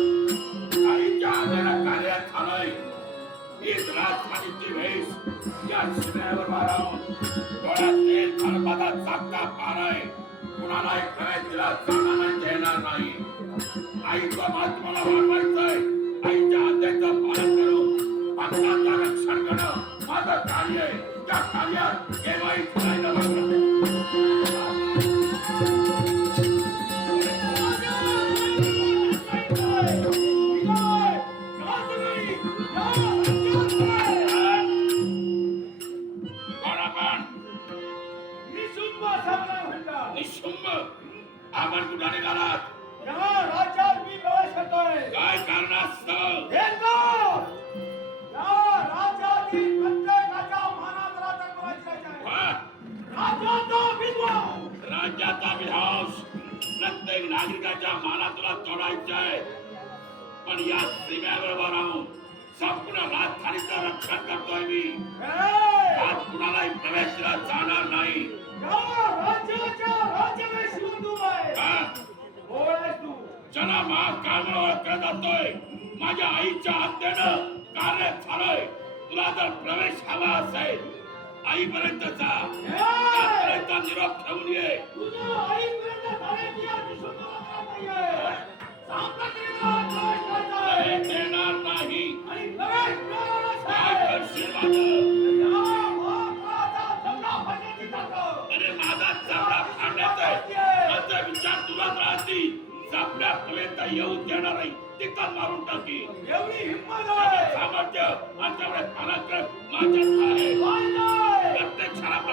आईच्या आलेल्या कार्यात झालंय एक राजमानीची वेश या शिबिरावर मारावून डोळ्यात तेल खरपाता चाकता पाराय कुणालाही प्रवेश दिला जाणार देणार नाही. आईचं मात मला वाढवायचंय. आईच्या आज्ञेचं पालन करून भक्तांचं रक्षण करणं माझं कार्य आहे. त्या कार्यात केव्हाही चुकायला बघणार. निशुंभ आपण कुठे निघालात? या राज्यात मी प्रवेश करतोय. काय कारणास्तव? या राज्यातील प्रत्येकाच्या मानात राजा करायचा आहे. राज्याचा विध्वंस. राज्याचा विध्वंस प्रत्येक नागरिकाच्या मानातला तोडायचा आहे. पण या सीमेवर राहून संपूर्ण राजधानीचं रक्षण करतोय मी. आज कुणालाही प्रवेश दिला जाणार नाही. ज्याला महाकाळ ओळखला जातोय माझ्या आईच्या आज्ञेनं कार्य झालंय. तुला जर प्रवेश हवा असेल आईपर्यंत जा. त्यापर्यंत निरोप ठेवून ये. देणार नाही. काय करशील अरे माझा चामडा फाडण्यात आहे. माझा विचार तुलाच राहतील. चामड्यापर्यंत येऊ देणार नाही. ते का मारून टाकी. एवढी हिंमत आहे. सामर्थ्य माझ्याकडे पराक्रम माझ्यात आहे. प्रत्येक क्षणाप्रमाणे